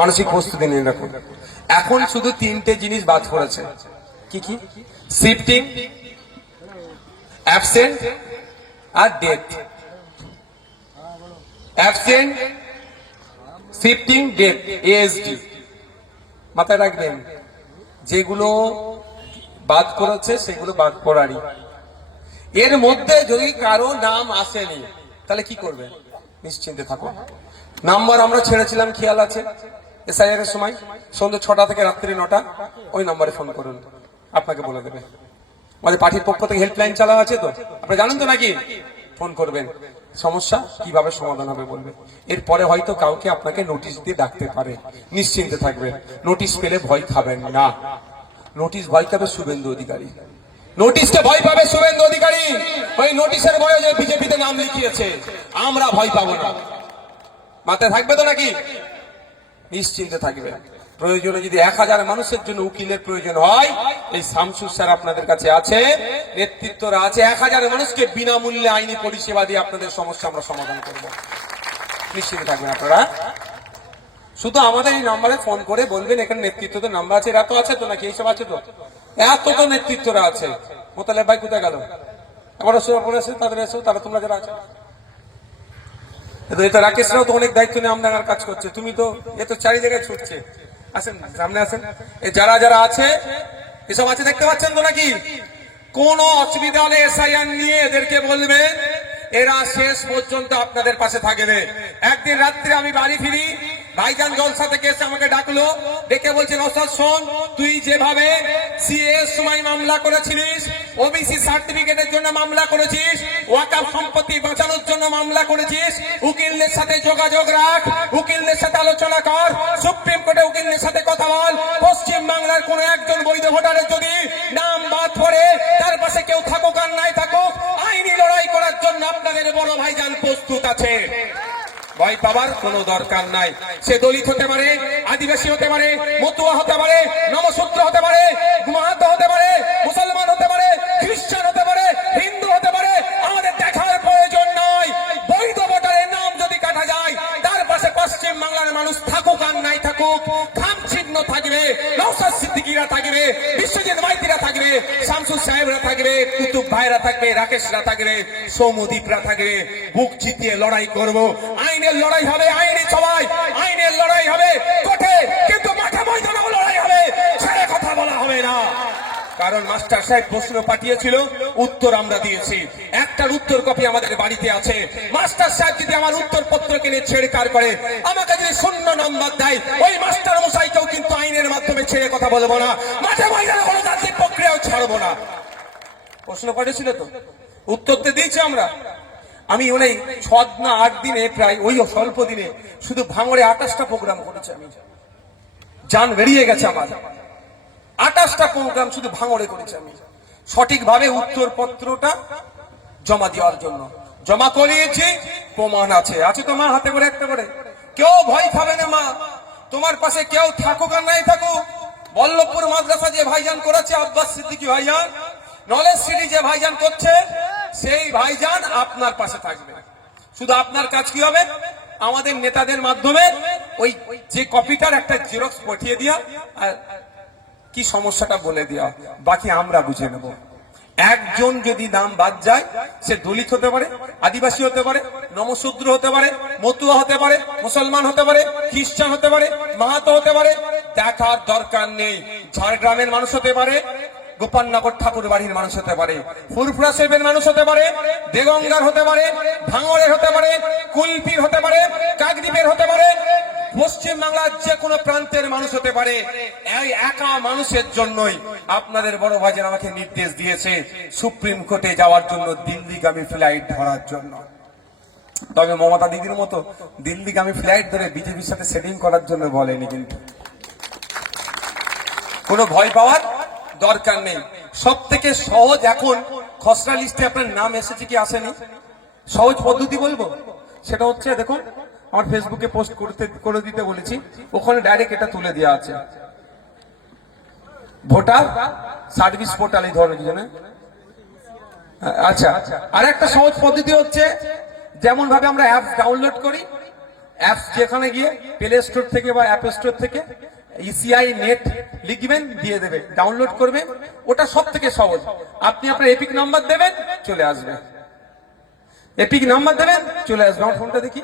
মানসিক প্রস্তুতি নিয়ে রাখুন। এখন শুধু তিনটে জিনিস বাদ পড়েছে। কি কি? শিফটিং, অ্যাবসেন্ট আর death. Absent, shifting, death, ASD মাথায় রাখবেন। যেগুলো বাদ করেছে সেগুলো বাদ পড়ারই। এর মধ্যে যদি কারো নাম আসেনি তাহলে কি করবেন? নিশ্চিন্তে থাকুন। নাম্বার আমরা ছেড়েছিলাম, খেয়াল আছে? এসআইআর এর সময় সন্ধ্যে 6টা থেকে রাত্রি 9টা, ওই নাম্বারে ফোন করুন, আপনাকে বলে দেবে। আমাদের পার্টির পক্ষ থেকে হেল্পলাইন চালা আছে, তো আপনারা জানেন তো নাকি? ফোন করবেন, সমস্যা কিভাবে সমাধান হবে বলবে। এরপরে হয়তো কাউকে আপনাকে নোটিশ দিয়ে ডাকতে পারে, নিশ্চিন্তে থাকবেন। নোটিশ পেলে ভয় খাবেন না। নোটিশ ভয় খাবে শুভেন্দু অধিকারী, নোটিশটা ভয় পাবে শুভেন্দু অধিকারী। ওই নোটিশের ভয়ে যে বিজেপিতে নাম লিখিয়েছে, আমরা ভয় পাবো না। মাথায় থাকবে তো নাকি? নিশ্চিন্তে থাকবে। প্রয়োজনে যদি 1000 মানুষের জন্য উকিলের প্রয়োজন হয়, এই শামসুর স্যার আপনাদের কাছে আছে, নেতৃত্বরা আছে। 1000 মানুষকে বিনামূল্যে আইনি পরিষেবা দিয়ে আপনাদের সমস্যা আমরা সমাধান করব। নিশ্চিন্তে থাকবেন আপনারা। শুধু আমাদের এই নাম্বারে ফোন করে বলবেন, এখানে নেতৃত্বদের নাম্বার আছে, এত আছে তো নাকি? এইসব আছে তো, এত তো নেতৃত্বরা আছে। মোতালেব ভাই কোথায় গেল? আমরা সুরাপুর এসে তাদের এসেও তারা, তোমরা যারা আছে, এটা রাকেশরাও তো অনেক দায়িত্ব নিয়ে আমদাঙ্গার কাজ করছে। তুমি তো এ তো চারি জায়গায় ছুটছে। আসেন সামনে আসেন। এই যারা যারা আছে এসব আছে, দেখতে পাচ্ছেন তো নাকি? কোন অসুবিধা হলে এসআইআর নিয়ে এদেরকে বলবেন, এরা শেষ পর্যন্ত আপনাদের পাশে থাকবে। একদিন রাত্রে আমি বাড়ি ফিরি, ভাইজান জলসা থেকে এসে আমাকে ডাকলো, ডেকে বলছেন, নওশাদ শোন, তুই যেভাবে সিএ সময় মামলা করেছিলিস, ওবিসি সার্টিফিকেটের জন্য মামলা করেছিস, ওয়াকাফ সম্পত্তি বাঁচানোর জন্য মামলা করেছিস, উকিলদের সাথে যোগাযোগ রাখ, উকিলদের সাথে আলোচনা কর, সুপ্রিম কোর্টে উকিলদের সাথে কথা বল। পশ্চিম বাংলার কোন একজন বৈধ ভোটারের যদি নাম বাদ পড়ে, তার পাশে কেউ থাকুক আর নাই থাকুক, আইনি লড়াই করার জন্য আপনাদের বড় ভাইজান প্রস্তুত আছে। ভয় পাবার কোনো দরকার নাই। সে দলিত হতে পারে, আদিবাসী হতে পারে, মতুয়া হতে পারে, নমশূদ্র হতে পারে, মাহাতো হতে পারে, মুসলমান হতে পারে, খ্রিস্টান হতে পারে, হিন্দু হতে পারে। আমাদের দেখার প্রয়োজন নয়। বৈধ ভোটারের নাম যদি কাটা যায়, তার পাশে পশ্চিম বাংলার মানুষ থাকুক আর নাই থাকুক, খাম চিহ্ন থাকবে, নওশাদ সিদ্দিকীরা থাকবে, বিশ্বজিৎ মাইতিরা থাকবে, শামসুর সাহেবরা থাকবে, কুতুব ভাইরা থাকবে, রাকেশরা থাকবে, সৌমদীপরা থাকবে। বুক চিতিয়ে লড়াই করব। আইনের লড়াই হবে আইনি সভায়, আইনের লড়াই হবে কোর্টে, কিন্তু মাঠে ময়দানেও লড়াই হবে, ছেড়ে কথা বলা হবে না। কারণ মাস্টার সাহেব প্রশ্ন পাঠিয়েছিল, উত্তর আমরা দিয়েছি। একটার উত্তর কপি আমাদের বাড়িতে আছে। মাস্টার সাহেব যদি আমার উত্তর পত্রকে নিয়ে ছেড়কার করে, আমাকে যদি 0 নম্বর দেয়, ওই মাস্টার মশাইকেও কিন্তু আইনের মাধ্যমে ছেড়ে কথা বলবো না, মাঠে ময়দানে গণতান্ত্রিক প্রক্রিয়াও ছাড়বো না। প্রশ্ন করেছিল তো, উত্তর তো দিয়েছি আমরা। আমি ওই 6 না 8 দিনে, প্রায় ওই স্বল্প দিনে শুধু ভাঙড়ে 28টা প্রোগ্রাম করেছি। আমি জান বেরিয়ে গেছে আমার। 28টা প্রোগ্রাম শুধু ভাঙড়ে করেছি আমি, সঠিকভাবে উত্তরপত্রটা জমা দেওয়ার জন্য। জমা করিয়েছি, প্রমাণ আছে। আছে তো মা, হাতে করে একটা করে। কেউ ভয় খাবে না মা, তোমার পাশে কেউ থাকুক আর নাই থাকুক। বল্লভপুর মাদ্রাসা যে ভাইজান করেছে, আব্বাস সিদ্দিকী ভাইজান, নলেজ সিটি যে ভাইজান করছে, সেই ভাইজান আপনার পাশে থাকবে। শুধু আপনার কাজ কি হবে? আমাদের নেতাদের মাধ্যমে ওই যে কপিটার একটা জেরক্স পাঠিয়ে দিয়া, আর কি সমস্যাটা বলে দেওয়া, বাকি আমরা বুঝে নেব। একজন যদি নাম বাদ যায়, সে দলিত হতে পারে, আদিবাসী হতে পারে, নমশূদ্র হতে পারে, মতুয়া হতে পারে, মুসলমান হতে পারে, খ্রিস্টান হতে পারে, মাহাতো হতে পারে, দেখার দরকার নেই। ঝাড়গ্রামের মানুষ হতে পারে, গোপালনগর ঠাকুর বাড়ির মানুষ হতে পারে, ফুরফুরা সাহেবের মানুষ হতে পারে, দেগঙ্গার হতে পারে, ভাঙড়ের হতে পারে, কুলপির হতে পারে, কাকদ্বীপের হতে পারে, পশ্চিম বাংলার যে কোনো প্রান্তের মানুষ হতে পারে। এই একা মানুষের জন্যই আপনাদের বড় ভাইজান আমাকে নির্দেশ দিয়েছে সুপ্রিম কোর্টে যাওয়ার জন্য, দিল্লিগামী ফ্লাইট ধরার জন্য। তবে মমতা দিদির মতো দিল্লিগামী ফ্লাইট ধরে বিজেপির সাথে সেটিং করার জন্য বলেনি। কিন্তু কোনো ভয় পাওয়ার দরকার নেই। সব থেকে সহজ, এখন খসড়া লিস্টে আপনার নাম এসেছে কি আসেনি, সহজ পদ্ধতি বলবো, সেটা হচ্ছে, দেখুন আমার ফেসবুকে পোস্ট করে দিতে বলেছি, ওখানে ডাইরেক্ট এটা তুলে দেওয়া আছে। ভোটার সার্ভিস পোর্টাল, এই ধরনের কিছু না। আচ্ছা, আর একটা সহজ পদ্ধতি হচ্ছে, যেমন ভাবে আমরা অ্যাপ ডাউনলোড করি, অ্যাপস যেখানে গিয়ে প্লে স্টোর থেকে বা অ্যাপ স্টোর থেকে ইসিআই নেট লিখবেন, দিয়ে দেবে, ডাউনলোড করবেন। ওটা সব থেকে সহজ। আপনি আপনার এপিক নাম্বার দেবেন, চলে আসবে। এপিক নাম্বার দেবেন, চলে আসবে। আমার ফোনটা দেখি।